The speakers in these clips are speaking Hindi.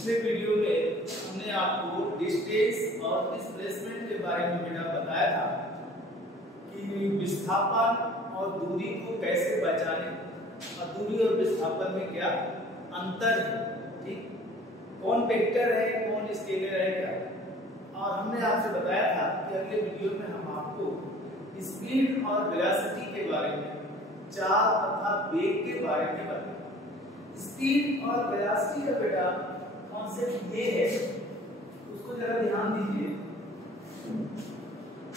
पिछले वीडियो में हमने आपको डिस्टेंस और डिस्प्लेसमेंट के बारे में बेटा बताया था कि विस्थापन और दूरी को कैसे पहचानें और दूरी और विस्थापन में क्या अंतर है, ठीक, कौन वेक्टर है कौन स्केलर है क्या। और हमने आपसे बताया था कि अगले वीडियो में हम आपको स्पीड और वेलोसिटी के बारे में, चाल तथा वेग के बारे में बताएंगे। स्पीड और वेलोसिटी का बेटा कॉन्सेप्ट ये है, उसको जरा ध्यान दीजिए।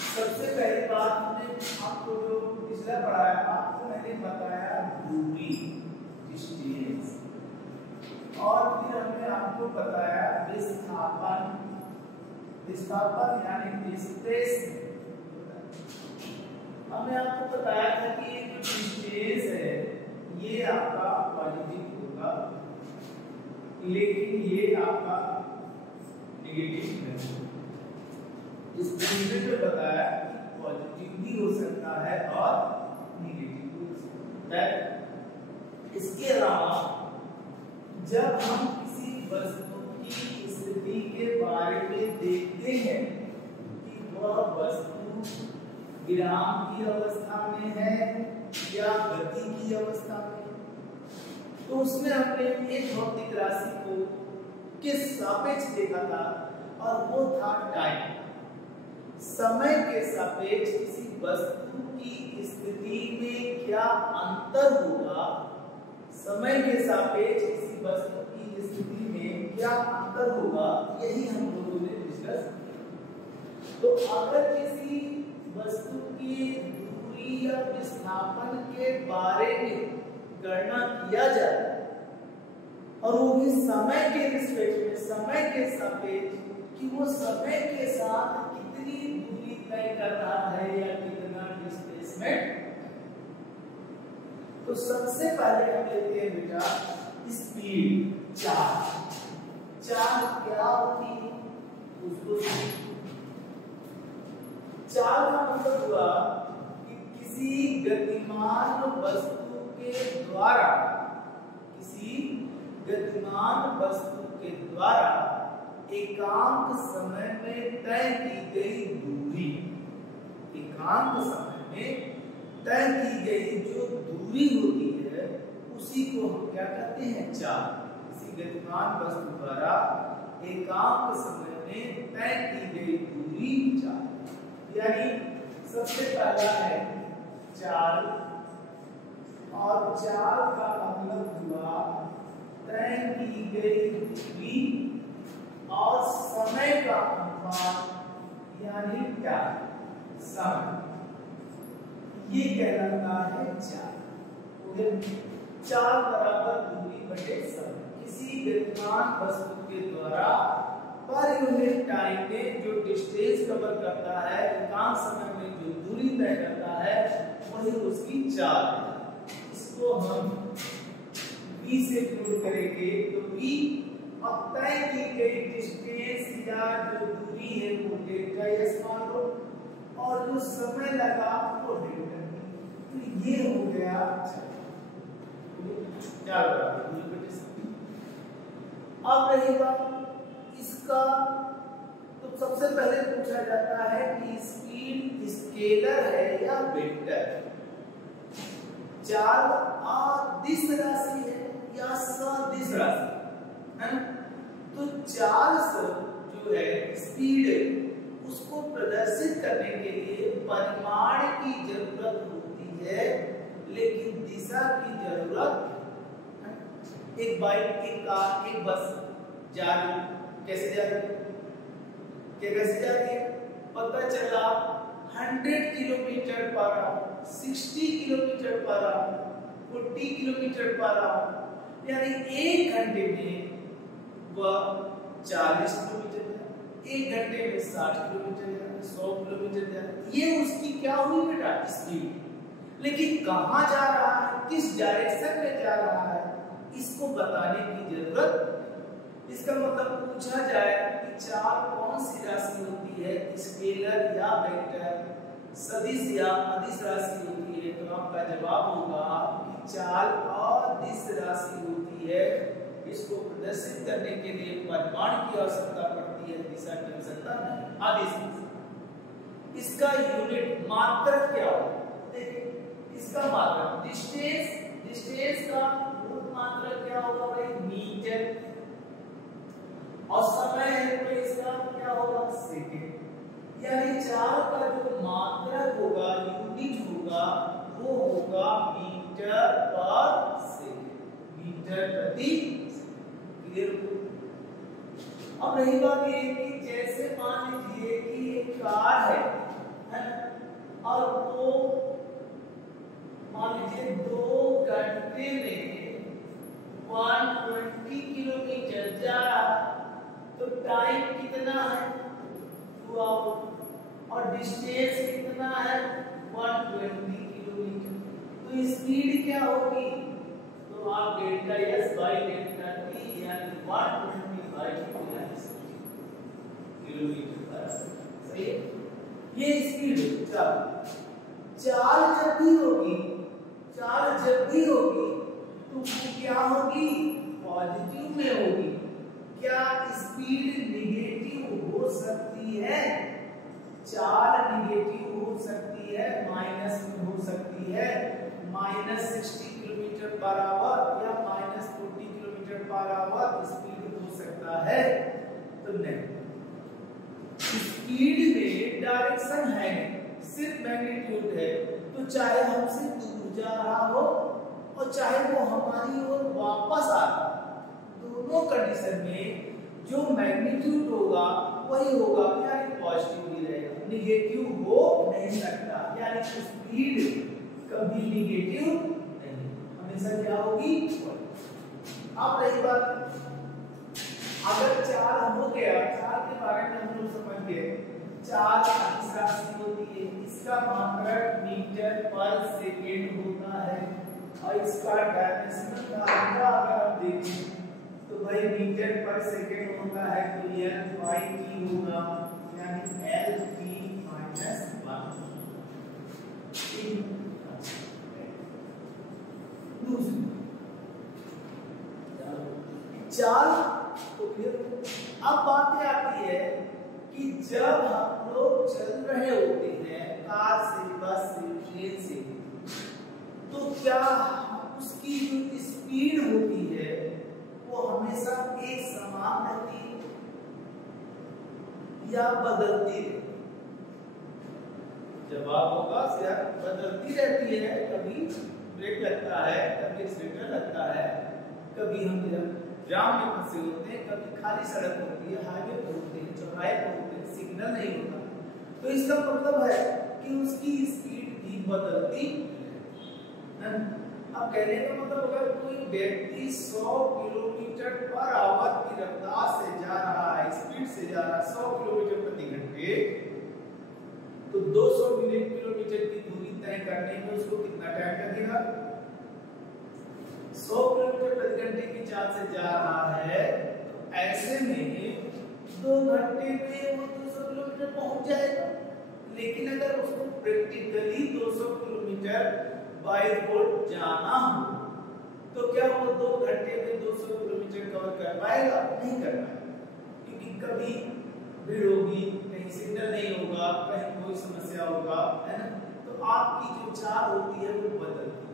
सबसे पहली बात हमने आपको जो पिछला पढ़ाया, आपको मैंने बताया दूरी, डिस्टेंस, और फिर हमने आपको बताया विस्थापन, विस्थापन यानी डिस्प्लेसमेंट। हमने आपको बताया था कि ये जो डिस्टेंस है ये आपका पॉजिटिव होगा, लेकिन ये आपका नेगेटिव है। इस वीडियो में बताया कि पॉजिटिव भी हो सकता है और नेगेटिव भी हो सकता है। इसके अलावा जब हम किसी वस्तु की स्थिति के बारे में देखते हैं कि वह वस्तु विराम की अवस्था में है या गति की अवस्था में, तो उसमें हमने एक भौतिक राशि को किस सापेक्ष देखा था, और वो था टाइम। समय के सापेक्ष किसी वस्तु की स्थिति में क्या अंतर होगा, समय के सापेक्ष किसी वस्तु की स्थिति में क्या अंतर होगा, यही हम लोगों ने डिस्कस किया। तो अगर किसी वस्तु की दूरी या विस्थापन के बारे में गणना किया जाए और वो भी समय के रिस्पेक्ट में, समय के सापेक्ष, कि वो समय के साथ कितनी दूरी तय कर रहा है या कितना डिस्प्लेसमेंट। तो सबसे पहले हम लेते हैं बेटा स्पीड, चाल। चाल क्या होती है उसको, चाल का मतलब हुआ कि किसी गतिमान वस्तु के द्वारा, किसी गतिमान वस्तु के द्वारा एकांक समय में तय की गई दूरी, एकांक समय में तय की गई जो दूरी होती है उसी को हम क्या कहते हैं, चाल। किसी गतिमान वस्तु द्वारा एकांक समय में तय की गई दूरी चाल। यानी सबसे पहला है चाल, और चाल का मतलब हुआ तय की गई दूरी और समय का अनुपात, यानी क्या, समय, ये कहलाता है चाल। चाल बराबर दूरी बटे समय। किसी गतिमान वस्तु के द्वारा पर यूनिट टाइम में जो डिस्टेंस कवर करता है, एकांक समय में जो दूरी तय करता है, वही उसकी चाल है। इसको हम v से डिनोट करेंगे, तो v अब तय की गई डिस्टेंस या जो दूरी है वो डेल्टा s मान लो, और जो समय लगा वो डेल्टा t। तो ये हो गया चाल बराबर दूरी बटे समय। अब रही बात इसका, तो सबसे पहले पूछा जाता है कि स्पीड स्केलर है या वेक्टर, चाल अदिश राशि है या सदिश राशि है ना। तो चाल जो है स्पीड, उसको प्रदर्शित करने के लिए परिमाण की जरूरत होती है, लेकिन दिशा की जरूरत। एक बाइक, एक कार, एक बस जा रही, कैसे जा रही, कैसे जा रही है, पता चला 100 kilometre per hour, 60 kilometre per hour, 40 kilometre per hour, यानी 1 घंटे में वह 40 किलोमीटर जाए, 1 घंटे में 60 किलोमीटर जाए, 100 किलोमीटर जाए। ये उसकी क्या हुई बेटा, स्पीड। लेकिन कहाँ जा रहा है, किस डायरेक्शन में जा रहा है, इसको बताने की जरूरत। इसका मतलब पूछा जाए कि चाल कौन सी राशि होती है, स्केलर या वेक्टर, सदिश या अदिश राशि होती है, तो आपका जवाब होगा कि चाल अदिश राशि होती है। उसको प्रदर्शित करने के लिए परिमाण की आवश्यकता पड़ती है, दिशा की आवश्यकता नहीं। आगे इसका यूनिट मात्रक क्या होगा? देखिए इसका मात्रक डिस्टेंस का मूल मात्रक क्या होगा भाई? मीटर, और समय है तो इसका क्या होगा? सेकंड। यानी चाल का जो मात्रक होगा, यूनिट होगा, वो होगा मीटर पर सेकंड, मीटर प्रति सेकंड। अब रही बात ये कि जैसे मान लीजिए कि एक कार है और वो मान लीजिए 2 घंटे में 120 किलोमीटर जा रहा, तो टाइम कितना है? 2 आवर, और डिस्टेंस कितना है? 120 किलोमीटर। तो स्पीड क्या होगी? तो आप delta S by delta T यानी 120 बाई किलोमीटर पर सही है। ये स्पीड चाल जब भी होगी तो वो क्या होगी? पॉजिटिव में होगी। क्या स्पीड निगेटिव हो सकती है? चाल निगेटिव हो सकती है, माइनस में हो सकती है, -60 किलोमीटर पर आवर या -40 किलोमीटर पर आवर स्पीड हो सकता है। तो नहीं, स्पीड में डायरेक्शन है, सिर्फ मैग्नीट्यूड है। तो चाहे हमसे दूर जा रहा हो और चाहे वो हमारी ओर वापस आ रहा, दोनों कंडीशन में जो मैग्नीट्यूड होगा वही होगा, यानी पॉजिटिव ही रहेगा, निगेटिव हो नहीं सकता। यानी स्पीड कभी निगेटिव नहीं, हमेशा क्या होगी? अब रही बात, अगर चाल हो गया, चाल के बारे में हम लोग समझ गए, चाल किस राशि होती है? इसका मात्रक मीटर पर सेकेंड होता है, और इसका डायमेंशनल फार्मूला अगर आप देखें तो भाई मीटर पर सेकेंड होता है, तो L बाई T होगा, यानी L T माइनस 1। दूसरी चाल तो अब बात आती है कि जब हम लोग चल रहे होते हैं कार से, बस से, ट्रेन से, तो क्या उसकी जो स्पीड होती है वो हमेशा एक समान रहती है या बदलती है? जवाब होगा सर बदलती रहती है। कभी ब्रेक लगता है, कभी एक्सीलरेटर लगता है, कभी हम जाम में फंसे होते हैं, कभी खाली सड़क होती है, हाईवे पर होते हैं, चौराहे पर होते हैं, सिग्नल नहीं होता। तो इसका मतलब है कि उसकी स्पीड भी बदलती है। अब कहने का मतलब अगर कोई व्यक्ति 100 किलोमीटर पर आवर की रफ्तार से जा रहा है, स्पीड से जा रहा है 100 किलोमीटर प्रति घंटे, तो 200 किलोमीटर की दूरी तय करने में उसको कितना टाइम लगेगा? 100 किलोमीटर प्रति घंटे की चाल से जा रहा है, तो ऐसे में 2 घंटे में वो 200 किलोमीटर पहुंच जाएगा। लेकिन अगर उसको प्रैक्टिकली 200 किलोमीटर बाय रोड जाना हो, तो क्या वो 2 घंटे में 200 किलोमीटर कवर कर पाएगा? नहीं कर पाएगा, क्योंकि कभी भीड़ होगी, कहीं सिग्नल नहीं होगा, कहीं कोई समस्या होगा, है ना? तो आपकी जो चाल होती है वो बदलती है।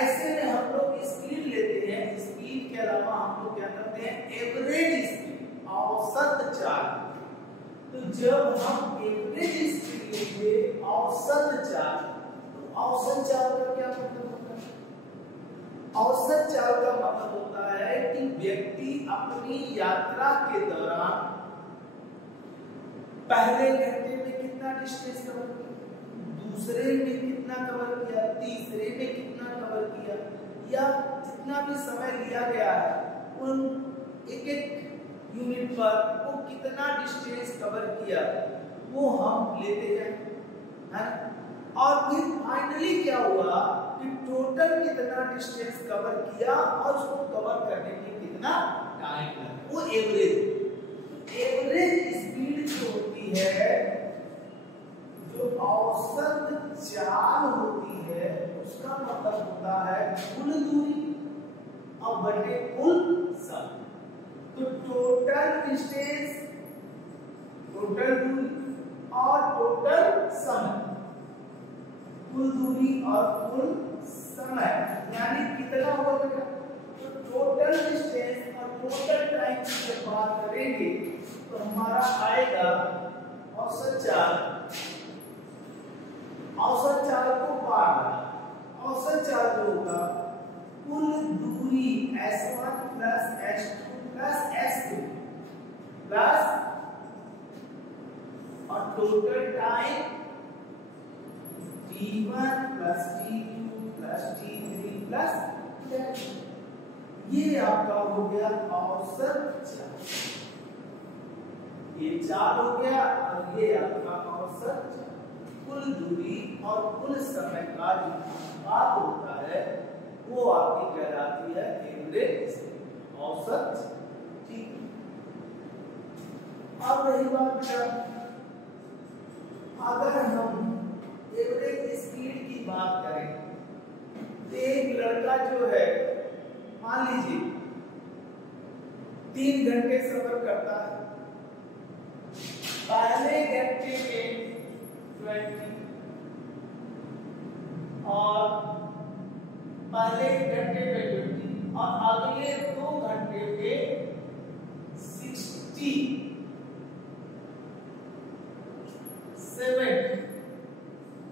ऐसे में हम लोग स्पीड लेते हैं, स्पीड के अलावा हम लोग क्या करते हैं? एवरेज स्पीड, औसत चाल। तो जब हम एवरेज स्पीड लेंगे, औसत चाल, औसत चाल का क्या मतलब होता है? औसत चाल का मतलब होता है कि व्यक्ति अपनी यात्रा के दौरान पहले घंटे में कितना डिस्टेंस कवर किया, दूसरे में कितना कवर किया, तीसरे में कितना कवर किया, या जितना भी समय लिया गया है उन एक यूनिट पर वो कितना डिस्टेंस कवर किया, वो हम लेते हैं। और फिर फाइनली क्या हुआ कि टोटल कितना डिस्टेंस कवर किया और उसको कवर करने में कितना टाइम लगा, वो एवरेज स्पीड जो होती है, जो औसत चाल होती है, उसका मतलब होता है कुल दूरी और बटे कुल सम। तो टोटल डिस्टेंस, टोटल दूरी और टोटल समय, कुल दूरी और कुल समय यानी कितना होगा बेटा? तो टोटल डिस्टेंस और टोटल टाइम की जब बात करेंगे तो हमारा आएगा औसत चाल, औसत चाल को पार, औसत चाल जो होगा कुल दूरी S1 plus S2 plus S2 plus और total time T1 plus T2 plus T3 plus, ये आपका हो गया औसत चाल, ये चाल हो गया और ये आपका औसत चाल। कुल दूरी और कुल समय का जो अनुपात होता है वो आपकी कहलाती है एवरेज, औसत। ठीक, अब रही बात अगर हम एवरेज स्पीड की बात करें तो एक लड़का जो है मान लीजिए 3 घंटे सफर करता है, पहले घंटे में 20 और पहले घंटे में 20 और अगले 2 घंटे में 60 70,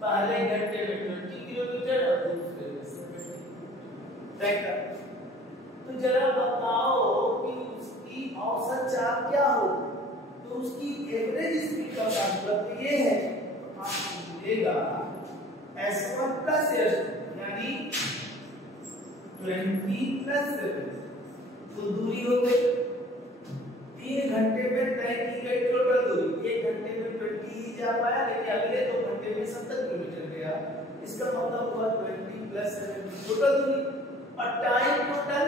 पहले घंटे में 20 किलोमीटर और दूसरे में 70। तो जरा बताओ कि उसकी औसत चाल क्या हो? तो उसकी एवरेज स्पीड का मतलब ये है, तो आपको मिलेगा S1 प्लस S2 यानी 20 प्लस 7। तो दूरी हो गई 3 घंटे में तय की गई टोटल दूरी, 1 घंटे में 20 ही जा पाया लेकिन अगले 2 घंटे में 70 किलोमीटर गया। इसका मतलब हुआ 20 प्लस 7 टोटल दूरी और टाइम टोटल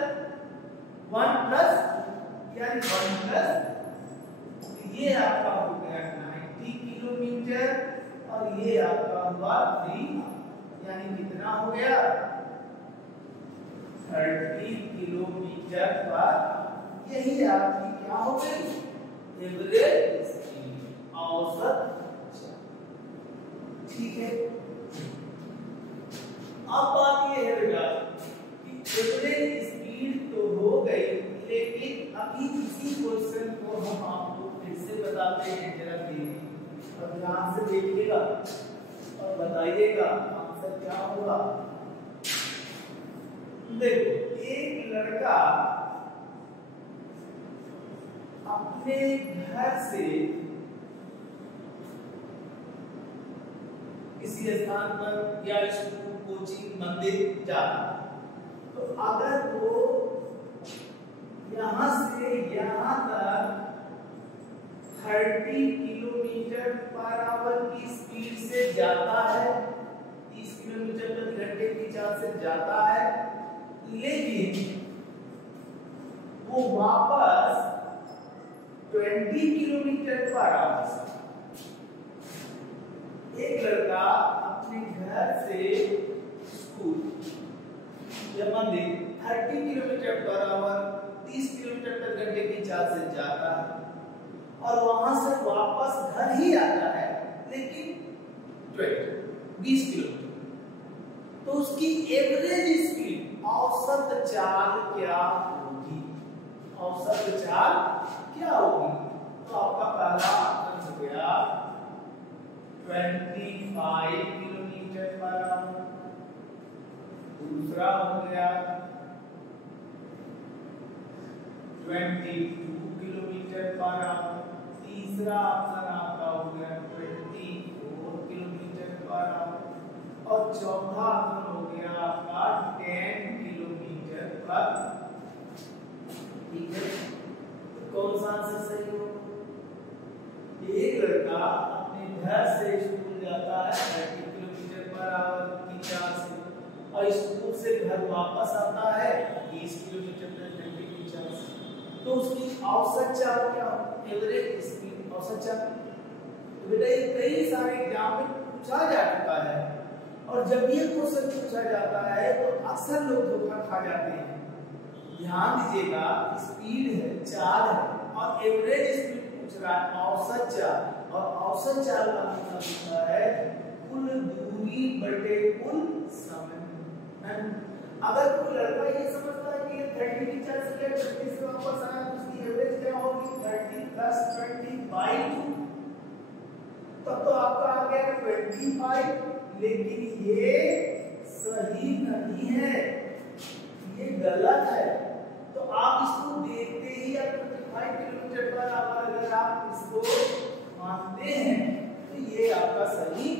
1 प्लस यानी 1 प्लस, ये आपका हो गया 90 किलोमीटर और ये आपका हुआ 3 यानी कितना हो गया 30 किलोमीटर पर। यही आपकी क्या हो गई एवरेज स्पीड, औसत। ठीक है, अब बात ये है बेटा कि एवरेज स्पीड तो हो गई लेकिन अभी इसी क्वेश्चन को हम आपको फिर से बताते हैं, जरा देखिए और ध्यान से देखिएगा और बताइएगा आंसर क्या होगा। देखो एक लड़का अपने घर से किसी स्थान पर या स्कूल, कोचिंग, मंदिर जाता, तो अगर वो यहां से यहां तक 30 किलोमीटर पर आवर की स्पीड से जाता है, 30 किलोमीटर प्रति घंटे की चाल से जाता है, लेकिन वो वापस 20 किलोमीटर पर आवर। एक लड़का अपने घर से स्कूल या मंदिर 30 किलोमीटर पर आवर 30 किलोमीटर प्रति घंटे की चाल से जाता है और वहां से वापस घर ही आता है लेकिन 20 किलोमीटर, तो उसकी एवरेज स्पीड, औसत चाल क्या होगी? औसत चाल क्या होगी? तो आपका पहला आंसर हो गया 25 किलोमीटर पर आवर, दूसरा हो गया 22 किलोमीटर पर आवर, तीसरा ऑप्शन आपका हो गया 24 किलोमीटर पर आवर और चौथा ऑप्शन हो गया आपका 10 किलोमीटर पर। ठीक है, तो कौन सा आंसर सही होगा? एक लड़का अपने घर से स्कूल जाता है 30 किलोमीटर पर आवर की चाल से और स्कूल से घर वापस आता है 20 किलोमीटर प्रति घंटे की चाल से, तो उसकी औसत चाल क्या होगी? एवरेज स्पीड, औसत चाल। तो बेटा ये कई सारे एग्जाम में पूछा जा चुका है और जब ये क्वेश्चन पूछा जाता है तो अक्सर लोग धोखा खा जाते हैं। ध्यान दीजिएगा, स्पीड है, चाल है और एवरेज स्पीड पूछ रहा है, औसत चाल, और औसत चाल का मतलब होता है कुल दूरी बटे कुल समय। अगर कोई लड़का ये समझता है कि ये 30 की चाल से 30 से वापस आया तो उसकी एवरेज क्या होगी 30 + 20 / 2, तब तो आपका आ गया 25, लेकिन ये सही नहीं है, ये गलत है। तो आप इसको देखते ही 25 किलोमीटर/आवर अगर आप इसको मानते हैं तो ये आपका सही नहीं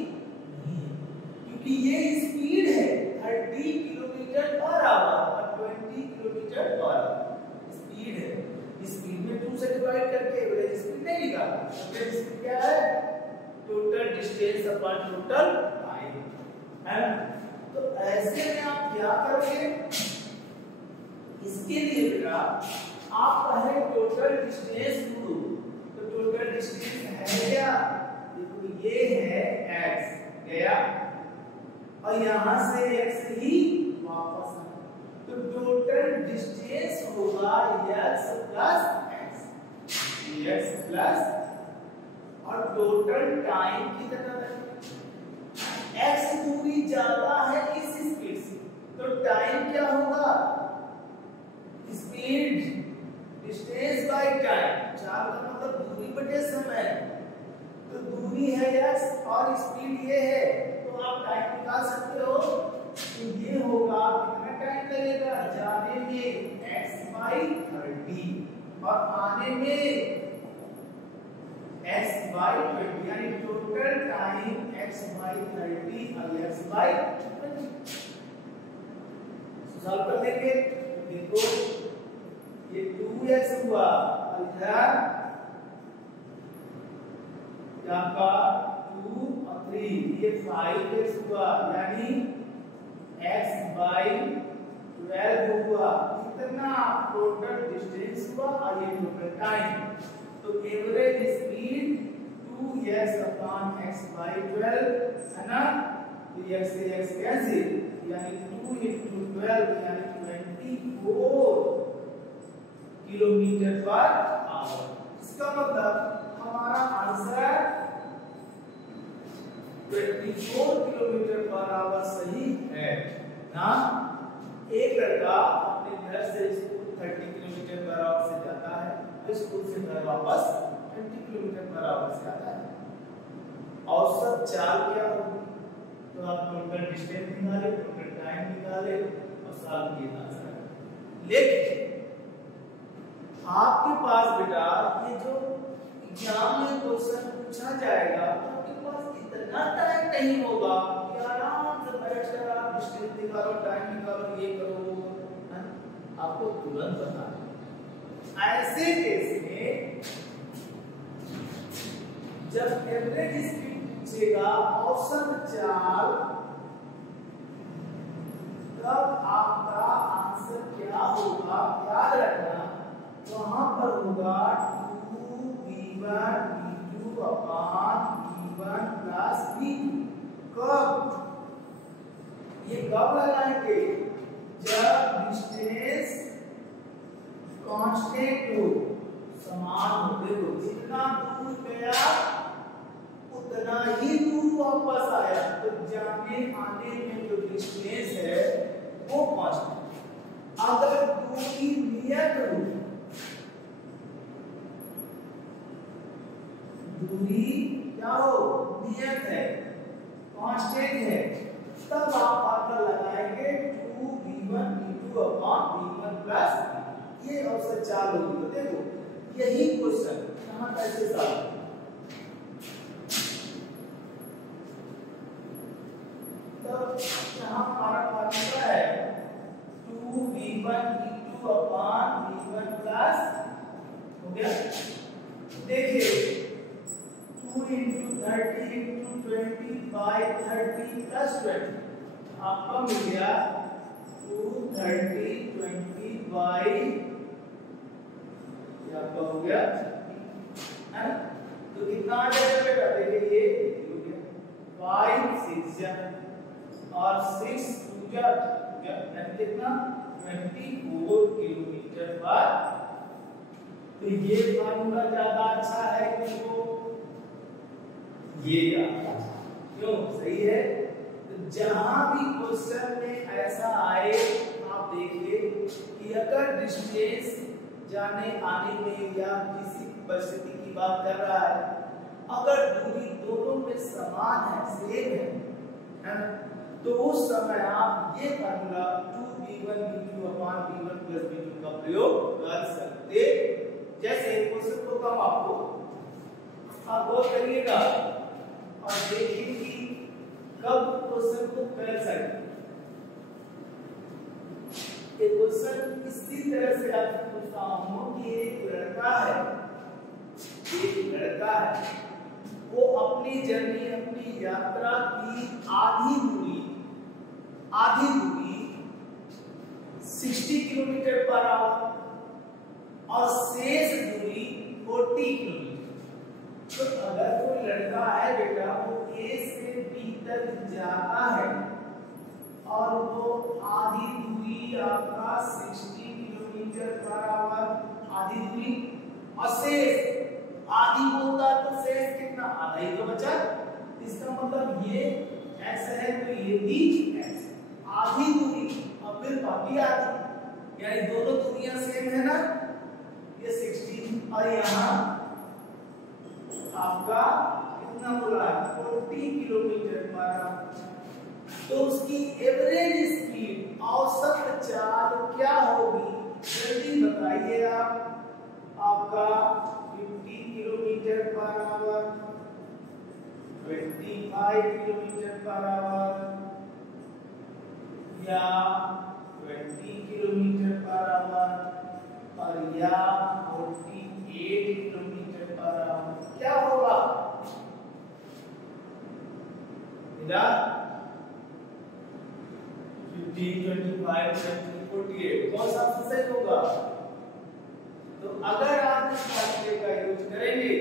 है, क्योंकि ये स्पीड है 30 किलोमीटर/आवर और 20 किलोमीटर/आवर स्पीड है। स्पीड में 2 से डिवाइड करके एवरेज स्पीड नहीं निकालना। एवरेज स्पीड क्या है? Total distance upon total time है। तो ऐसे में आप क्या करोगे, इसके लिए बेटा आप पहले टोटल डिस्टेंस ढूंढो। तो टोटल डिस्टेंस है क्या? देखो ये है x गया और यहां से x ही वापस आया, तो टोटल डिस्टेंस होगा x प्लस और टोटल टाइम कितना लगेगा? x दूरी ज्यादा है इस स्पीड से, तो टाइम क्या होगा? स्पीड डिस्टेंस बाय टाइम, चाल का मतलब दूरी बटे समय, तो दूरी है x और स्पीड ये है, तो आप टाइम निकाल सकते हो। तो ये होगा कितना टाइम लगेगा? जाने में x/30 और आने में x/20, यानी टोटल टाइम x/30 और x/20। सॉल्व कर देंगे, देखो ये 2x हुआ और इधर आपका 2 और 3, ये 5x हुआ, यानी x/12 हुआ। कितना टोटल डिस्टेंस हुआ और ये टोटल टाइम। तो एवरेज स्पीड 2x/x/12 है ना, तो x से x कैंसिल, यानी 2 × 12 यानी 24 किलोमीटर/आवर। इसका मतलब हमारा आंसर 24 किलोमीटर/आवर सही है ना। एक लड़का अपने घर से स्कूल 30 किलोमीटर/आवर से जाता है, तो स्कूल से घर वापस 20 किलोमीटर/आवर से आता है। औसत चाल क्या होगी? तो आप टोटल डिस्टेंस निकाले, टोटल टाइम निकाले और सॉल्व किए आंसर। लेकिन आपके पास बेटा ये जो एग्जाम में क्वेश्चन पूछा जाएगा तो आपके पास इतना टाइम नहीं होगा कि आराम से बैठकर आप डिस्टेंस निकालो, टाइम निकालो, ये करो वो करो, आपको तुरंत बताना। ऐसे केस में जब एवरेज स्पीड पूछेगा, औसत चाल, तब आपका आंसर क्या होगा? याद रखना, वहां पर होगा 2v1 v2 upon v1 plus v2। कब? ये कब लगाएंगे? जब डिस्टेंस कांस्टेंट हो, समान हो। देखो जितना दूर गया उतना ही दूर वापस आया, तो जाने आने में जो डिस्टेंस है वो कांस्टेंट। अगर दूरी नियत हो, दूरी क्या हो? नियत है, कांस्टेंट है, तब आप फार्मूला लगाएंगे 2v1 v2 upon v1 plus. ये औसत चाल होगी। तो देखो यही क्वेश्चन यहां कैसे सॉल्व, तो यहां हमारा फार्मूला है 2v1 v2 upon v1 plus, हो गया। देखिए 2 × 30 × 20 by 30 plus 20 आपका मिल गया 230 20 by, ये आपका हो गया है। तो कितना आ जाएगा बेटा? देखिए ये हो गया 5 6 और 6 2 यानी कितना 24 किलोमीटर पर। तो ये फार्मूला ज्यादा अच्छा है कि वो ये ज्यादा अच्छा, क्यों सही है। तो जहां भी क्वेश्चन में ऐसा आए आप देखिए कि अगर डिस्टेंस जाने आने में या किसी परिस्थिति की बात कर रहा है, अगर दूरी दोनों में समान है, सेम है ना, तो उस समय आप ये formula 2v1 v2 upon v1 plus v2 का प्रयोग कर सकते। जैसे क्वेश्चन को कम आपको आप गौर करिएगा और देखिए कि कब क्वेश्चन को कर सकते। ये क्वेश्चन इसी तरह से आपसे पूछता हूं कि एक लड़का है, वो अपनी जर्नी, अपनी यात्रा की आधी दूरी 60 किलोमीटर पर आवर और शेष दूरी 40 किलोमीटर। तो अगर कोई लड़का है बेटा, वो A से B तक जाता है और वो आधी दूरी आपका 60 किलोमीटर पर आवर, आधी दूरी, और शेष आधी बोलता तो शेष कितना, आधा ही तो बचा। इसका मतलब ये ऐसा है तो ये भी ऐसा, आधी दूरी और फिर बाकी आधी, यानी दोनों दूरियां सेम है ना, ये 60 और यहाँ आपका कितना बोला है 40 किलोमीटर पर। तो उसकी एवरेज स्पीड, औसत चाल क्या होगी, जल्दी बताइए आप। आपका 50 kilometre per hour, 25 kilometre per hour या 20 किलोमीटर पर आवर और या 48 किलोमीटर पर आवर, क्या होगा बेटा? 50, 25, 20, 48 कौन सा सही होगा? तो अगर आप इस फार्मूले का यूज करेंगे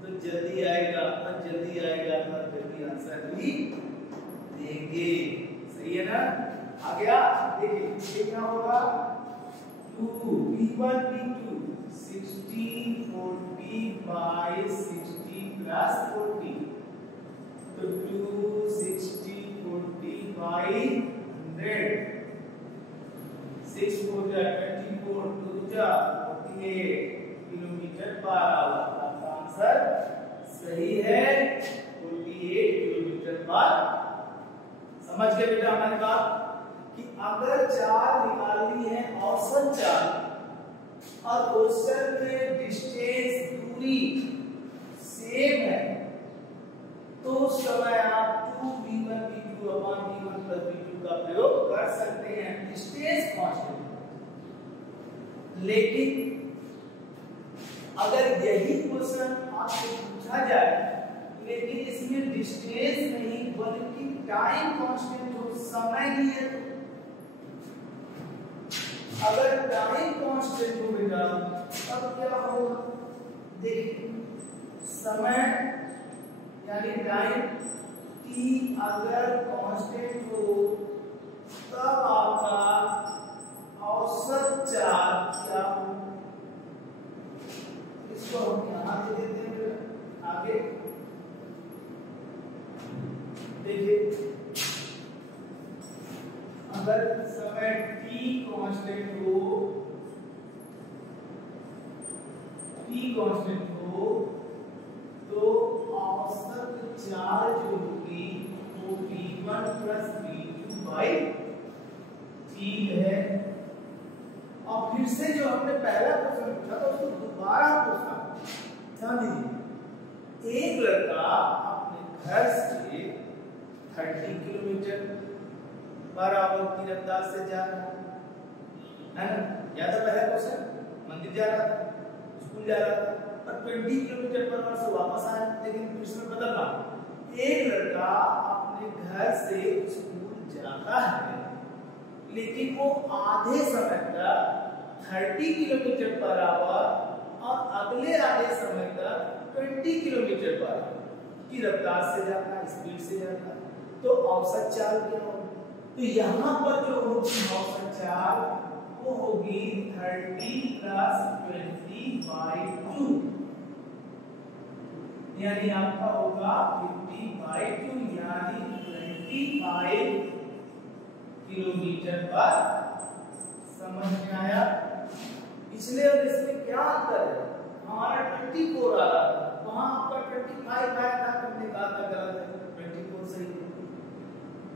तो जल्दी आएगा, और जल्दी आएगा तो जल्दी आंसर भी देंगे, सही है ना। आ गया, देखिए क्या होगा 2v1 v2 60 40 by 60 plus 40, तो 260 40 by 100, 6 4 जा 24, 2 जा 48 किलोमीटर पर आवर। आपका आंसर सही है 48 किलोमीटर पर। समझ गए बेटा हमारी बात कि अगर चाल निकालनी है, औसत चाल, और क्वेश्चन में डिस्टेंस, दूरी सेम है, तो उस समय आप 2v1 v2 upon v1 plus v2 का प्रयोग कर सकते हैं, डिस्टेंस कांस्टेंट। लेकिन अगर यही क्वेश्चन आपसे पूछा जाए, लेकिन इसमें डिस्टेंस नहीं बल्कि टाइम कांस्टेंट हो, समय ही है, अगर टाइम कांस्टेंट हो बेटा तब क्या होगा? देखिए समय यानी टाइम t अगर कांस्टेंट हो तब आपका औसत चाल क्या हो? इसको हम यहाँ दे देते हैं आगे। देखिए अगर समय t कांस्टेंट हो तो औसत चाल जो होगी वो v1 plus v2 by t है। और फिर से जो हमने पहला क्वेश्चन पूछा था उसको दोबारा पूछा। ध्यान दीजिए, एक लड़का अपने घर से 30 किलोमीटर पर आवर की रफ्तार से जा रहा है ना, याद है पहला क्वेश्चन, मंदिर जा रहा था, स्कूल जा रहा था, और 20 किलोमीटर पर आवर से वापस आया। लेकिन प्रश्न बदलना, एक लड़का अपने घर से स्कूल जाता है लेकिन वो आधे समय तक 30 किलोमीटर पर आवर और अगले आधे समय तक 20 किलोमीटर पर आवर की रफ्तार से जाता है, स्पीड से जाता है। तो औसत चाल क्या होगी? तो यहाँ पर जो होगी औसत चाल वो होगी 30 प्लस 20/2, यानी आपका होगा 50/2, यानी 25 किलोमीटर पर। समझ में आया? पिछले और इसमें क्या अंतर है? हमारा 24 आ रहा था, वहां आपका 25 आया था, हमने कहा था गलत है, 24 सही है।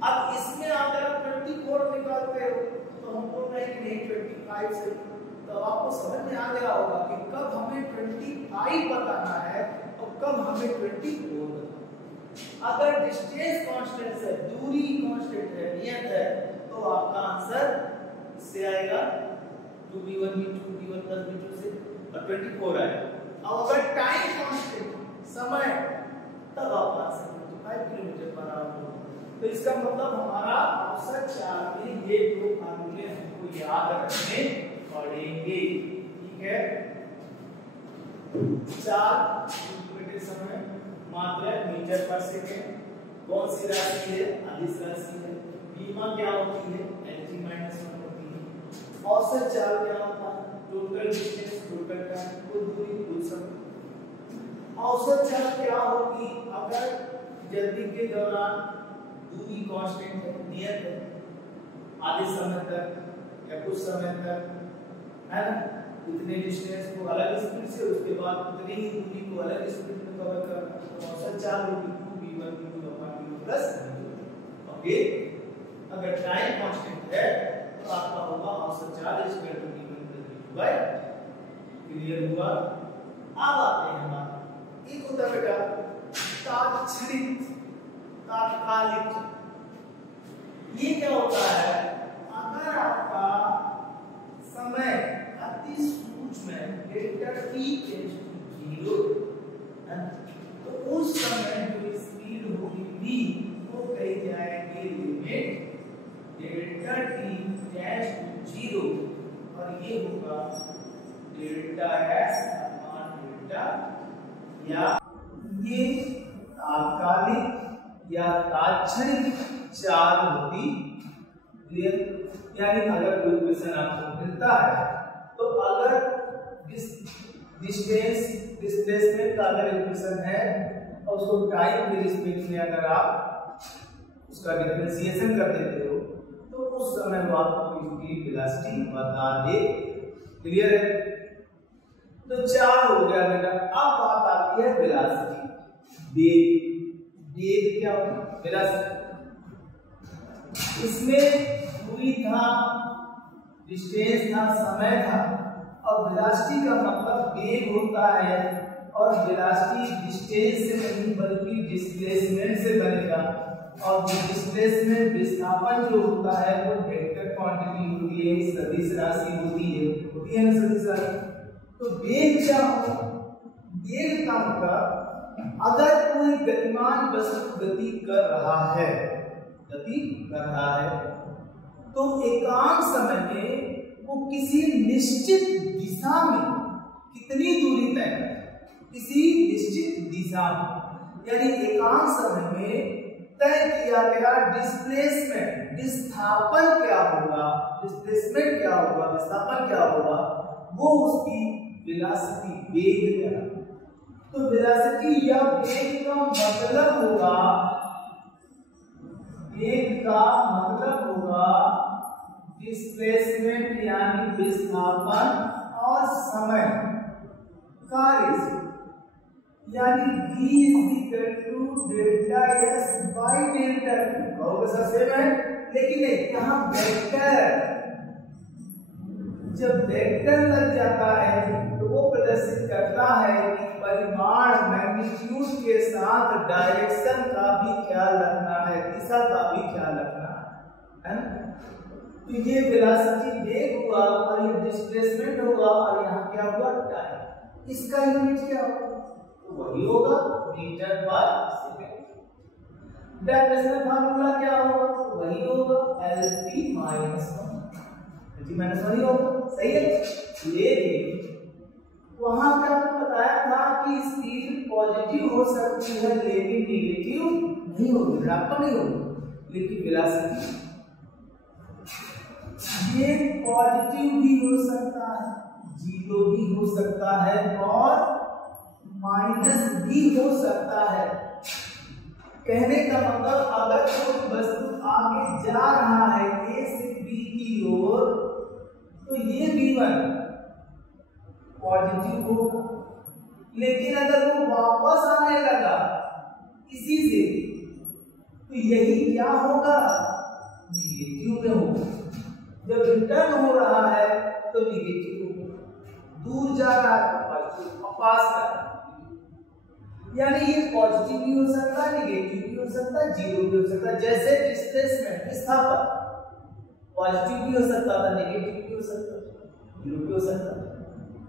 अब इसमें अगर आप 24 निकालते हो तो हम बोल रहे हैं कि नहीं 25 सही। तो आपको समझ में आ गया होगा कि कब हमें 25 बताना है और कब हमें 24 बताना। अगर डिस्टेंस कांस्टेंट है, दूरी कांस्टेंट है, नियत है, तो आपका आंसर इससे आएगा 2v1 v2 v1 plus v2 से, और 24 आएगा। अब अगर टाइम कांस्टेंट समय, तब आपका आंसर 25 किलोमीटर पर आवर होगा। तो इसका मतलब हमारा औसत चाल में ये दो फार्मूले हमको याद रखने पड़ेंगे। ठीक है, चाल समय, मात्रा मीटर पर सेकंड, कौन सी राशि है? अदिश राशि है। बीमा क्या होती है? L/-1 होती है। औसत चाल क्या होता है? टोटल डिस्टेंस, टोटल टाइम, कुल दूरी, कुल समय। औसत चाल क्या होगी? अगर जल्दी के दौरान दूरी कांस्टेंट है, नियत है, आधे समय तक या कुछ समय तक, है ना, इतने डिस्टेंस को अलग स्पीड से, उसके बाद उतनी ही दूरी को अलग स्पीड में कवर करना, तो औसत चाल होगी 2v1 v2 plus v2। Okay, अगर टाइम कांस्टेंट है तो आपका होगा औसत चाल v1 प्लस v2। क्लियर हुआ? अब आते हैं हम, एक होता है बेटा तात्क्षणिक, तात्कालिक। ये क्या होता है? अगर आपका समय अति सूक्ष्म है, डेल्टा t टेंड्स टू 0, तो उस समय जो स्पीड होगी v वो कही जाएगी limit delta t tends to 0, और ये होगा डेल्टा s अपॉन डेल्टा, या ये तात्कालिक या तात्क्षणिक चाल होती। क्लियर? यानी अगर कोई क्वेश्चन आपको मिलता है तो अगर डिस्प्लेसमेंट का अगर इक्वेशन है और उसको टाइम के रिस्पेक्ट में अगर आप उसका डिफरेंशिएशन कर देते हो तो उस समय वो आपको इसकी वेलोसिटी बता दे। क्लियर है? तो चाल हो गया बेटा। अब बात आती है वेलोसिटी, वेग। वेग क्या होता है? वेलोसिटी। इसमें दूरी था, डिस्टेंस था, समय था, और वेलोसिटी का मतलब वेग होता है, और वेलोसिटी डिस्टेंस से नहीं बल्कि डिस्प्लेसमेंट से बनेगा, और डिस्प्लेसमेंट विस्थापन जो होता है वो वेक्टर क्वांटिटी होती है, सदिश राशि होती है ना सदिश राशि। तो वेग क्या होगा? वेग का मतलब अगर कोई गतिमान वस्तु गति कर रहा है, तो एकांक समय में वो किसी निश्चित दिशा में कितनी दूरी तय करे, किसी निश्चित दिशा में, यानी एकांक समय में तय किया गया डिस्प्लेसमेंट, विस्थापन क्या होगा, डिस्प्लेसमेंट क्या होगा, विस्थापन क्या होगा, वो उसकी वेलोसिटी, वेग कहलाता है। तो वेलोसिटी या वेग का मतलब होगा, वेग का मतलब होगा डिस्प्लेसमेंट यानी विस्थापन और समय कार्य से, यानी v = delta s by delta t। कहोगे सर सेम है, लेकिन यहाँ वेक्टर, जब वेक्टर लग जाता है तो वो प्रदर्शित करता है कि परिमाण मैग्नीट्यूड के साथ डायरेक्शन का भी ख्याल रखना है, दिशा का भी ख्याल रखना है ना। तो ये वेलोसिटी वेग हुआ और ये डिस्प्लेसमेंट होगा, और यहाँ क्या हुआ? टाइम। इसका यूनिट क्या होगा? वही होगा मीटर पर सेकंड। डायरेक्शनल फार्मूला क्या होगा? वही होगा LP-1, LP-1 होगा। सही है? लेकिन वहां पे आपने बताया था कि स्पीड पॉजिटिव हो सकती है लेकिन नेगेटिव नहीं होगी, ऋणात्मक नहीं होगी, लेकिन वेलोसिटी ये पॉजिटिव भी हो सकता है, जीरो भी हो सकता है और माइनस भी हो सकता है। कहने का मतलब अगर कोई वस्तु आगे जा रहा है ए से बी की ओर तो ये V1 पॉजिटिव होगा, लेकिन अगर वो वापस आने लगा इसी से तो यही क्या होगा, नेगेटिव में होगा। जब रिटर्न हो रहा है तो नेगेटिव होगा, दूर जा रहा है तो पॉजिटिव, पास कर रहा है। यानी ये पॉजिटिव भी हो सकता है, नेगेटिव भी हो सकता है, जीरो भी हो सकता है। जैसे डिस्प्लेसमेंट विस्थापन पॉजिटिव भी हो सकता है, नेगेटिव भी हो सकता है, जीरो भी हो सकता है।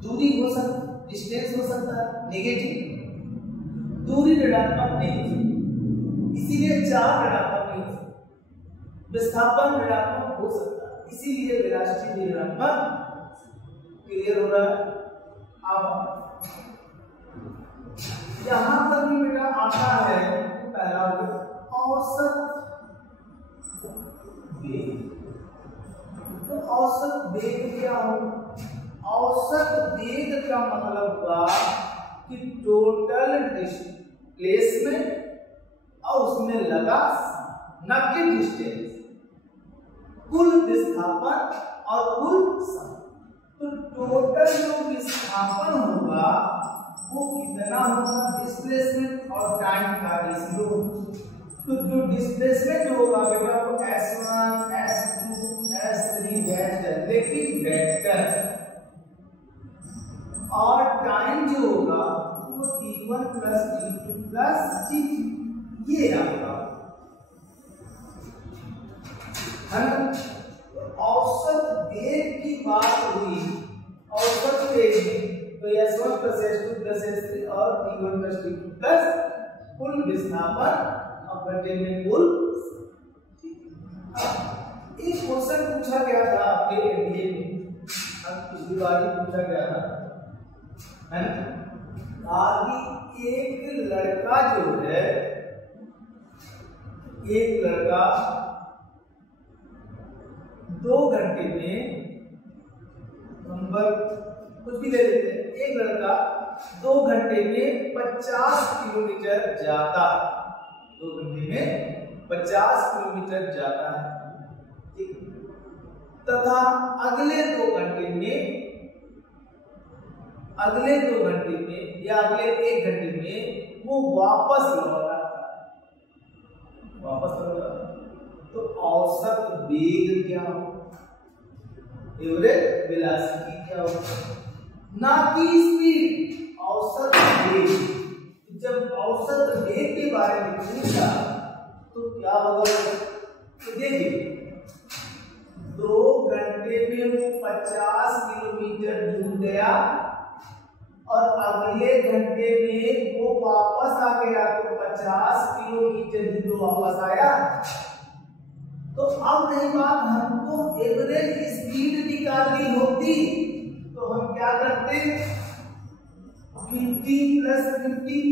दूरी हो सकता है, डिस्टेंस हो सकता है नेगेटिव, दूरी ऋणात्मक नहीं, इसीलिए चार्ज ऋणात्मक नहीं हो सकता, विस्थापन ऋणात्मक हो सकता है, इसीलिए वेलोसिटी भी ऋणात्मक। क्लियर हो रहा है? अब यहां पर भी बेटा आता है पहला औसत वेग। तो औसत वेग क्या होगा? औसत वेग का मतलब हुआ कि टोटल डिस्प्लेसमेंट और उसमें लगा न कि डिस्टेंस, कुल विस्थापन और कुल समय। तो टोटल जो विस्थापन होगा वो कितना होगा, डिस्प्लेसमेंट और टाइम का रेशियो। तो जो डिस्प्लेसमेंट होगा बेटा वो S1, S2, S3 वेक्टर, लेकिन वेक्टर, और टाइम जो होगा वो T1 plus T2 plus T3, ये आपका है ना। औसत वेग की बात हुई, औसत वेग में तो S1 plus S2 plus S3 और T1 प्लस T2 प्लस कुल विस्थापन और घंटे में कुल। एक क्वेश्चन पूछा गया था आपके एमबीए में, पिछली बार ही पूछा गया था, है ना। आगे एक लड़का जो है, एक लड़का 2 घंटे में, नंबर कुछ भी ले लेते हैं, एक लड़का 2 घंटे में 50 किलोमीटर जाता, 2 घंटे में 50 किलोमीटर जाता है, तथा अगले 2 घंटे में, अगले 2 घंटे में या अगले 1 घंटे में वो वापस लौटा, वापस लौटा। तो औसत वेग क्या हो, एवरेज वेलोसिटी क्या हो, ना कि स्पीड, औसत वेग। जब औसत वेग के बारे में पूछा तो क्या होगा, तो देखिए 2 घंटे में वो 50 किलोमीटर दूर गया और अगले घंटे में वो वापस आ गया, तो 50 किलोमीटर ही तो वापस आया। तो अब नहीं बात, हमको एवरेज स्पीड निकालनी होती तो हम क्या करते, 50 प्लस 50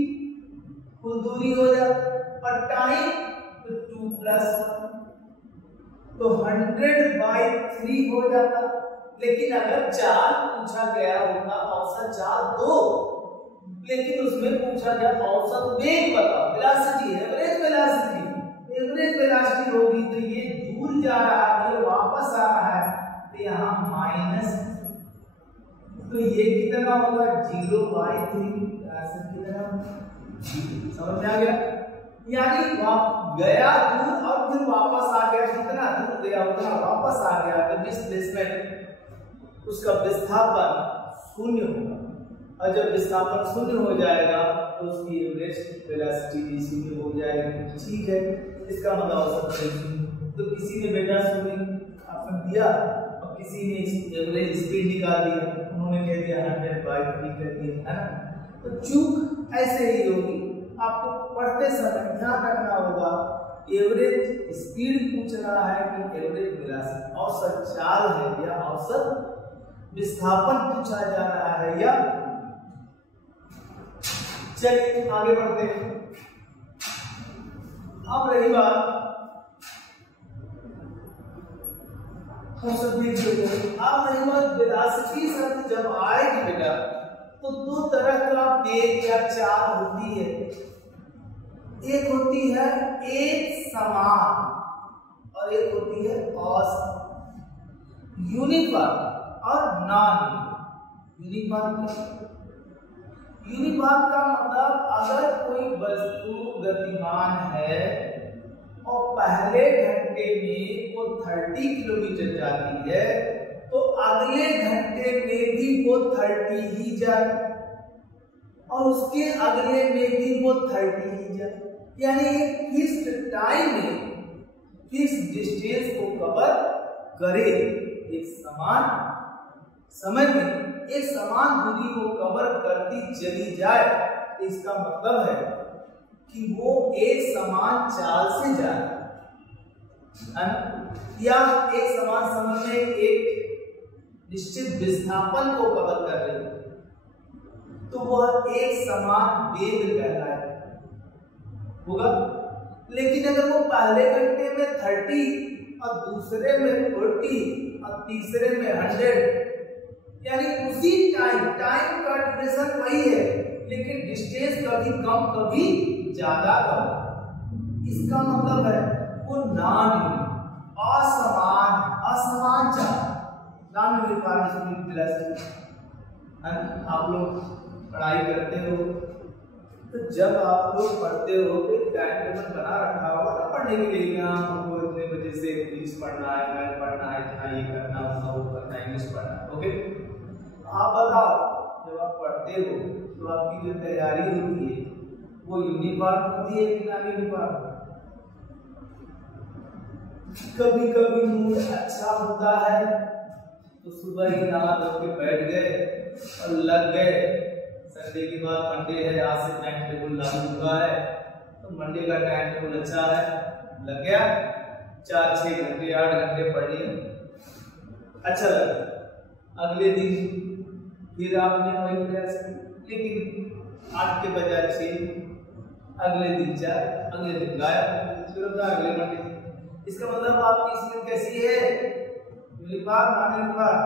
कुल दूरी हो जाती, और टाइम तो 2 प्लस 1 तो 100/3 हो जाता। लेकिन अगर चाल पूछा गया होता, औसत चाल 2, लेकिन उसमें पूछा गया औसत वेग बताओ, velocity, average velocity, average velocity होगी तो ये दूर जा रहा है, ये वापस आ रहा है, तो यहाँ माइनस, तो ये कितना होगा 0/3, कितना, समझ में आ गया। यानी गया दूर और फिर वापस आ गया, कितना दूर गया उतना वापस आ गया, तो डिस्प्लेसमेंट उसका विस्थापन 0 होगा, और जब विस्थापन 0 हो जाएगा तो उसकी एवरेज वेलोसिटी भी 0 हो जाएगी। ठीक है, इसका मतलब औसत वेग। तो किसी ने बेटा 0 ऑप्शन दिया और किसी ने एवरेज स्पीड निकाल दिया, उन्होंने कह दिया 100/3 कर दिया, है ना। तो चूक ऐसे ही होगी। आपको पढ़ते समय ध्यान रखना होगा, एवरेज स्पीड पूछ रहा है कि एवरेज वेलोसिटी, औसत चाल है या औसत विस्थापन पूछा जा रहा है या। चलिए आगे बढ़ते हैं। अब रही बात औसत वेग जो है। अब मेरे पास वेलोसिटी शब्द जब आएगी बेटा तो दो तरह का वेग या चाल होती है। एक होती है एक समान और एक होती है असमान, यूनिफॉर्म और नॉन यूनिफॉर्म। यूनिफॉर्म का मतलब अगर कोई वस्तु गतिमान है और पहले घंटे में वो 30 किलोमीटर जाती है तो अगले घंटे में भी वो 30 ही जाए और उसके अगले में भी वो 30 ही जाए, यानी एक फिक्स्ड टाइम में फिक्स डिस्टेंस को कवर करे। एक समान समय में एक समान दूरी को कवर करती चली जाए, इसका मतलब है कि वो एक समान चाल से जाए या एक समान समय में एक निश्चित विस्थापन को कवर कर रही है, तो वह एक समान वेग कहलाए होगा। लेकिन अगर वो पहले घंटे में 30 और दूसरे में 40 और तीसरे में 100, यानी उसी टाइम का ड्यूरेशन वही है लेकिन डिस्टेंस कभी कम कभी ज्यादा कम, इसका मतलब है वो नॉन असमान चाल, नॉन यूनिफॉर्म वेलोसिटी। आप लोग पढ़ाई करते हो तो जब आप लोग पढ़ते हो तो टाइम टेबल बना रखा होगा ना पढ़ने के लिए, हमको इतने बजे से इंग्लिश पढ़ना है, मैथ पढ़ना है, इतना ये करना होगा, वो करना है, इंग्लिश पढ़ना है। ओके, आप बताओ जब आप पढ़ते हो तो आपकी जो तैयारी होती है वो यूनिफॉर्म होती है कि नॉन यूनिफॉर्म? कभी कभी मूड अच्छा होता है तो सुबह ही नहा धो के बैठ गए और लग गए। संडे के बाद मंडे है, आज से टाइम टेबल लागू हुआ है तो मंडे का टाइम टेबल अच्छा है, लग गया 4-6 घंटे 8 घंटे पढ़ लिए, अच्छा लगा। अगले दिन फिर आपने वही प्रयास किया लेकिन 8 के बजाय 6, अगले दिन 4, अगले दिन गायब, फिर अगले मंडे। इसका मतलब आपकी स्किल कैसी है? यूनिफॉर्म नॉन यूनिफॉर्म,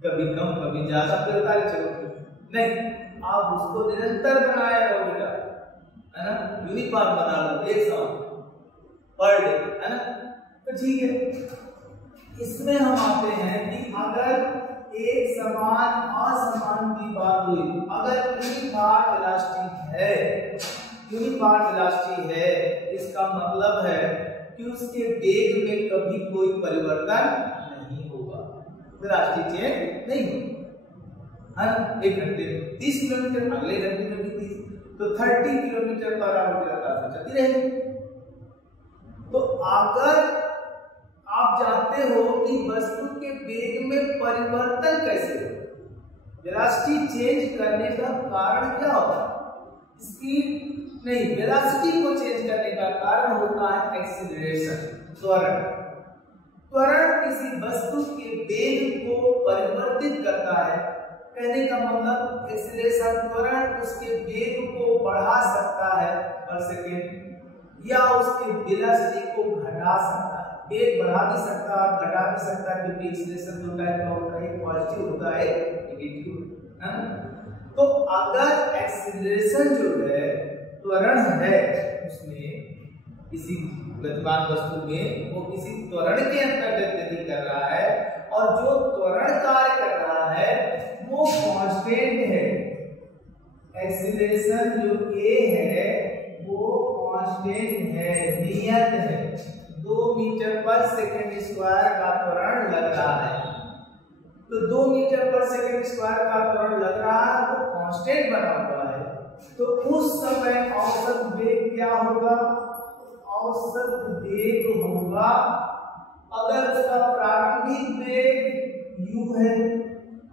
कभी कम कभी ज्यादा, फिर चलो नहीं, आप उसको निरंतर बनाया रहो बेटा, है ना, यूनिफॉर्म बना लो एक समान पर डे, है ना। तो ठीक है, इसमें हम आते हैं कि अगर एक समान असमान की बात हुई, अगर यूनिफॉर्म वेलोसिटी है, इसका मतलब है कि उसके वेग में कभी कोई परिवर्तन नहीं होगा, वेलोसिटी चेंज नहीं होगी। हर एक घंटे में 30 किलोमीटर, अगले घंटे में भी 30, तो 30 किलोमीटर पर आवर की रफ्तार से चलती रहेगी। तो अगर आप जानते हो कि वस्तु के वेग में परिवर्तन कैसे हो, वेलोसिटी चेंज करने का कारण क्या होता है? स्पीड नहीं, वेलोसिटी को चेंज करने का कारण होता है एक्सीलरेशन, त्वरण। त्वरण किसी वस्तु के वेग को परिवर्तित करता है, कहने का मतलब एक्सीलरेशन त्वरण उसके वेग को बढ़ा सकता है पर सेकेंड या उसके वेलोसिटी को घटा सकता है। वेग बढ़ा भी सकता है, घटा भी सकता है, क्योंकि एक्सीलरेशन दो टाइप का होता है, पॉजिटिव होता है, नेगेटिव, है ना। तो अगर एक्सीलरेशन जो है त्वरण है, उसमें किसी गतिमान वस्तु में वो किसी त्वरण के अंतर्गत गति कर रहा है और जो त्वरण कार्य कर रहा है वो कांस्टेंट है, एक्सीलरेशन जो a है वो कांस्टेंट है, नियत है, 2 मीटर पर सेकंड स्क्वायर का त्वरण लग रहा है। तो 2 मीटर पर सेकंड स्क्वायर का त्वरण लग रहा है तो कांस्टेंट बना हुआ है, तो उस समय औसत वेग क्या होगा? औसत वेग होगा, अगर उसका प्रारंभिक वेग u है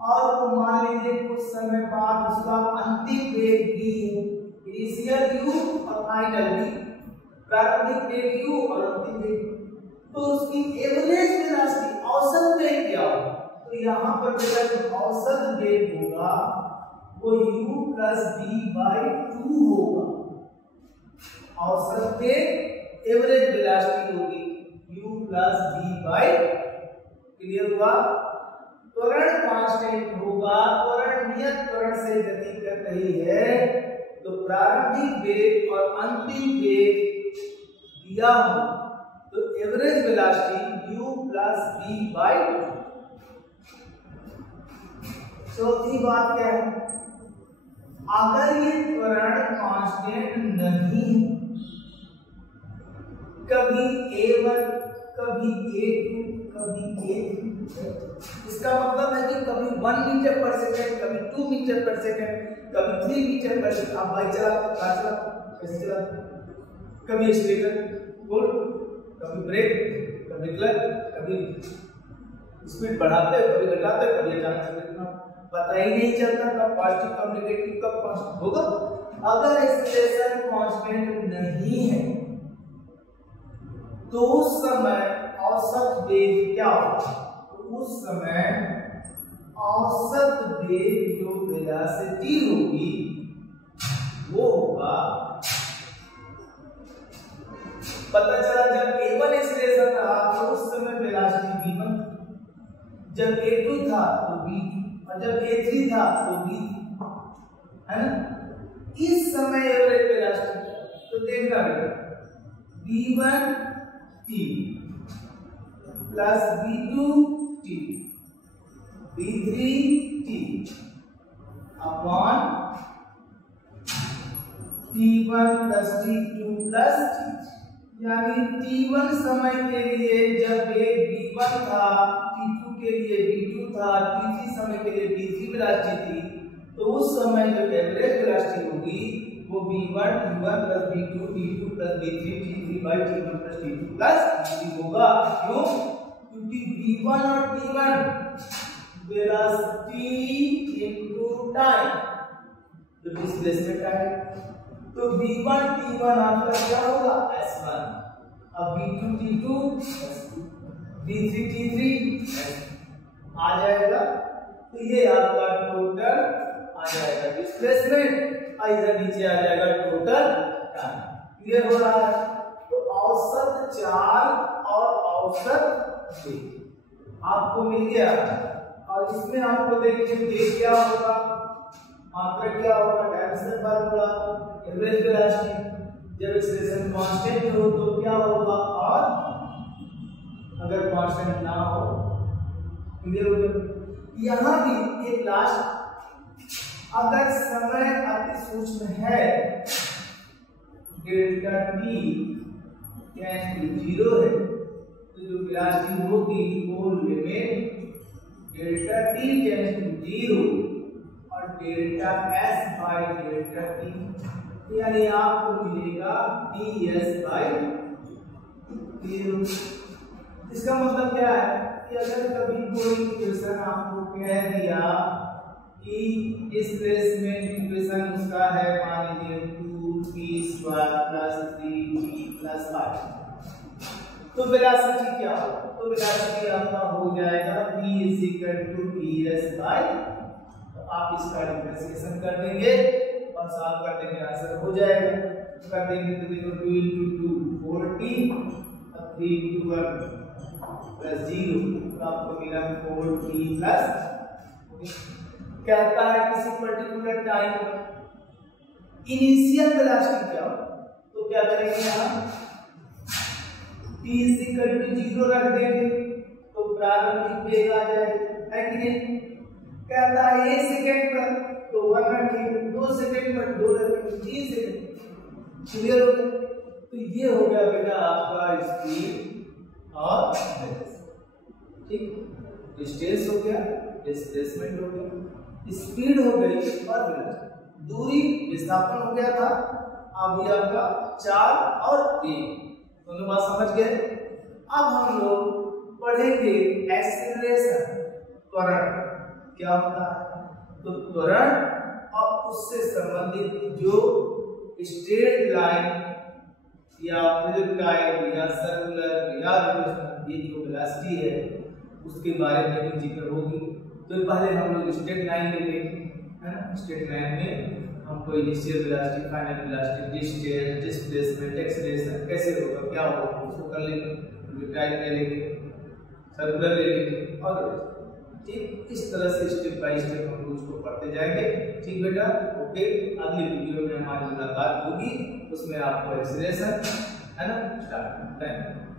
और तो मान लीजिए कुछ समय बाद उसका अंतिम वेग v है, इनिशियल u और फाइनल v, प्रारंभिक वेग u और अंतिम वेग, तो उसकी एवरेज वेलोसिटी औसत वेग क्या होगा? तो यहाँ पर बेटा जो औसत वेग होगा वो u प्लस v/2 होगा। औसत वेग एवरेज वेलोसिटी होगी u प्लस v/2, क्लियर हुआ? त्वरण कांस्टेंट होगा, त्वरण नियत त्वरण से गति कर रही है तो प्रारंभिक वेग और अंतिम वेग दिया हो तो average velocity u plus v by 2। चौथी बात क्या है? अगर ये त्वरण कांस्टेंट नहीं, कभी a1 कभी a2 कभी a3, इसका मतलब है कि कभी 1 मीटर पर सेकंड, कभी 2 मीटर पर सेकंड, कभी 3 मीटर पर सेकंड। आप बाइक चलाते, कार चलाते, कैसे चलाते? कभी एक्सीलरेटर फुल, कभी ब्रेक, कभी क्लच, कभी स्पीड बढ़ाते हो, कभी घटाते हो, कभी अचानक से देखना, पता ही नहीं चलता कब पॉजिटिव कब नेगेटिव कब कांस्टेंट होगा। अगर एक्सीलरेशन कांस्टेंट नहीं है तो उस समय औसत वेग क्या होगा? उस समय औसत वेग जो वेलोसिटी होगी वो होगा, पता चला जब a1 एक्सीलरेशन रहा तो उस समय वेलोसिटी v1, जब a2 था तो v2 और जब a3 था तो v3, है ना? इस समय एवरेज वेलोसिटी तो देखना बेटा v1 t plus v2 t v3 t upon t1 plus t2 plus t3, यानी t1 समय के लिए जब वेग v1 था, t2 के लिए v2 था, t3 समय के लिए v3 वेलोसिटी थी, तो उस समय जो एवरेज वेलोसिटी होगी वो v1 t1 plus v2 t2 plus v3 t3 by t1 plus t2 plus t3 होगा। क्यों? क्योंकि v1 और t1 वेलोसिटी इनटू टाइम, जो डिस्प्लेसमेंट टाइम, तो v1 t1 आपका क्या होगा? s1, अब v2 t2 s2, v3 t3 आ जाएगा, तो ये आपका टोटल आ जाएगा डिस्प्लेसमेंट, इधर नीचे आ जाएगा टोटल टाइम। क्लियर हो रहा है? तो औसत चाल और औसत वेग आपको मिल गया, और इसमें आपको देखिए वेग क्या होगा, मात्रा क्या होगा, डायमेंशन फार्मूला, एवरेज वेलोसिटी, जब एक्सीलरेशन कांस्टेंट हो तो क्या होगा, और अगर कांस्टेंट ना हो। क्लियर हो गया? यहाँ भी एक लास्ट, अगर समय अति सूक्ष्म है, डेल्टा टी टेंड्स टू 0 है, तो जो वेलोसिटी होगी वो limit delta T tends to 0 और delta S by delta T, यानी आपको मिलेगा ds बाई 0। इसका मतलब क्या है कि अगर कभी कोई इक्वेशन आपको कह दिया कि डिस्प्लेसमेंट इक्वेशन उसका है मान लीजिए 2p² प्लस 3p प्लस 5, तो वेलोसिटी क्या होगा? तो वेलोसिटी आपका हो जाएगा v ds बाई, तो आप इसका डिफरेंशिएशन कर देंगे और सॉल्व कर देंगे, आंसर हो जाएगा। कर देंगे तो देखो 2 × 2 4t और 3 × 1 प्लस 0, तो आपको मिला 4t प्लस। कहता है किसी पर्टिकुलर टाइम पर इनिशियल वेलोसिटी क्या होगा, तो क्या करेंगे यहाँ t 0 रख देंगे तो प्रारंभिक वेग आ जाएगा, है कि नहीं? कहता है 1 सेकंड पर तो 1 रखेंगे, 2 सेकंड पर 2 रखेंगे, 3 सेकंड। क्लियर हो गया? तो ये हो गया बेटा आपका स्पीड और ठीक, डिस्टेंस हो गया, डिस्प्लेसमेंट हो गया, स्पीड हो गई और वेलोसिटी, दूरी विस्थापन हो गया था। अब ये आपका चाल और वेग, दोनों बात समझ गए। अब हम लोग पढ़ेंगे एक्सीलरेशन, त्वरण क्या होता है। तो त्वरण और उससे संबंधित जो स्ट्रेट लाइन या प्रोजेक्टाइल या सर्कुलर या रोटेशनल, ये जो वेलोसिटी है उसके बारे में भी जिक्र होगी। तो पहले हम लोग स्ट्रेट लाइन ले लेंगे, है ना। स्ट्रेट लाइन में हमको initial velocity, final velocity, distance, displacement, acceleration कैसे होगा, क्या होगा, उसको कर लेंगे, प्रोजेक्टाइल ले लेंगे। सर्कुलर ले लेंगे और ठीक इस तरह से स्टेप बाय स्टेप हम लोग उसको पढ़ते जाएंगे। ठीक बेटा, ओके। अगली वीडियो में हमारी मुलाकात होगी, उसमें आपको एक्सप्रेशन है ना स्टार्ट।